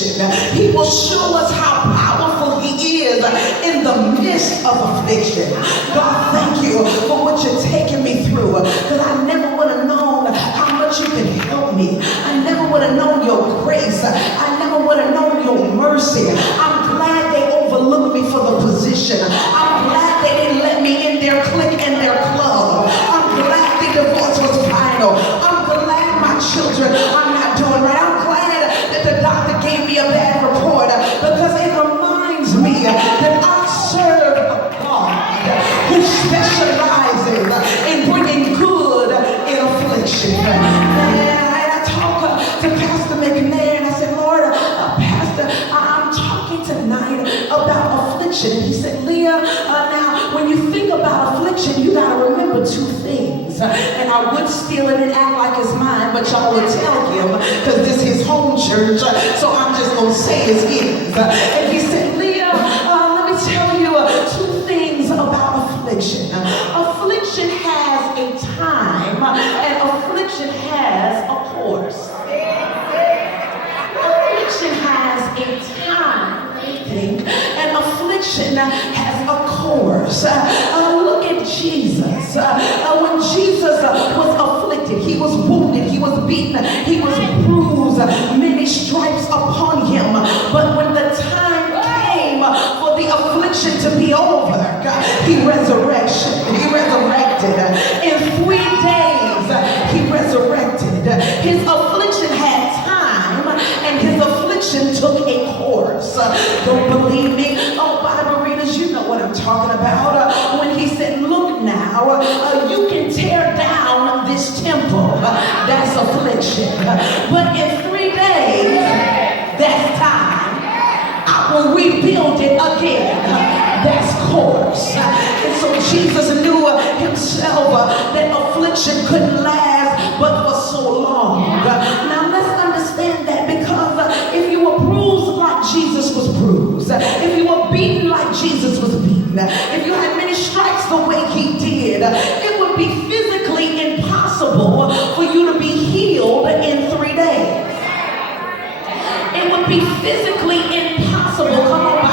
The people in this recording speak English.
He will show us how powerful he is in the midst of affliction. God, thank you for what you're taking me through, because I never would have known how much you could help me. I never would have known your grace. I never would have known your mercy. I'm glad they overlooked me for the position. I'm glad they didn't let me in their clique and their club. I'm glad the divorce was final. I'm glad my children are not doing right. I'm glad that the doctor gave me a bad report, because it reminds me that I serve a God who specializes in bringing good in affliction. And I talked to Pastor McNair and I said, Lord, Pastor, I'm talking tonight about affliction. He said, Leah, now when you think about affliction, you got to remember two things. And I would steal it and act like it's mine, but y'all would tell him, because this is his home church, so I'm just going to say it's his. And he said, Leah, let me tell you two things about affliction. Affliction has a time, and affliction has a course. Affliction has a time, and affliction has a course. Look at Jesus. When Jesus was afflicted, he was wounded, he was beaten, he was bruised, many stripes upon him. But when the time came for the affliction to be over, he resurrected. In 3 days, he resurrected. His affliction had time, and his affliction took a course. Don't believe me? Oh, Bible readers, you know what I'm talking about. When he said, look now, you can tear down this temple. That's affliction. But in 3 days, that's time. I will rebuild it again. That's course. And so Jesus knew himself that affliction couldn't last but for so long. Now let's understand that, because if you were bruised like Jesus was bruised, if you were beaten like Jesus was beaten, if you had many stripes the way he did, it would be physically impossible for you to be healed in 3 days. It would be physically impossible. Come on,